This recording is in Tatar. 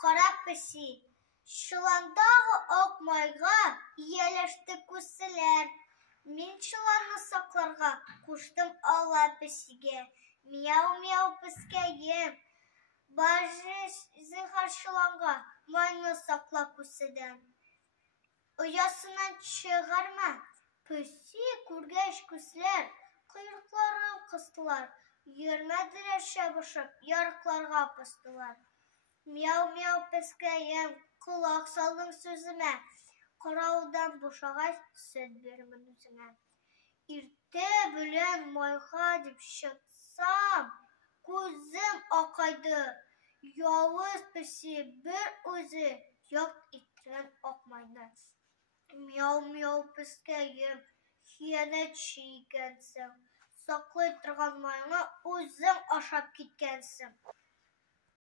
Кара песи. Чоландагы ак майга ияләште күселәр. Мин чоланны сакларга куштым ала песигә. Мяу-мяу пескәем. Бажы зинһар чоланга майны сакла күседән. Оясынан чыгарма. Песи күргәч күсләр койрыкларын кыстылар. Йөрмәделәр чабышып, ярыкларга постылар. Мяу-мяу пескәем, колак салдың сүземә. Караудан бушагач, сөт бирмен үзеңә. Иртә белән майга дип чыксам, күзем акайды. Явыз песи бер үзе як иттергән ак майны. Мяу-мяу пескәем, хиянәтче икәнсең. Саклый торган майны үзең ашап киткәнсең.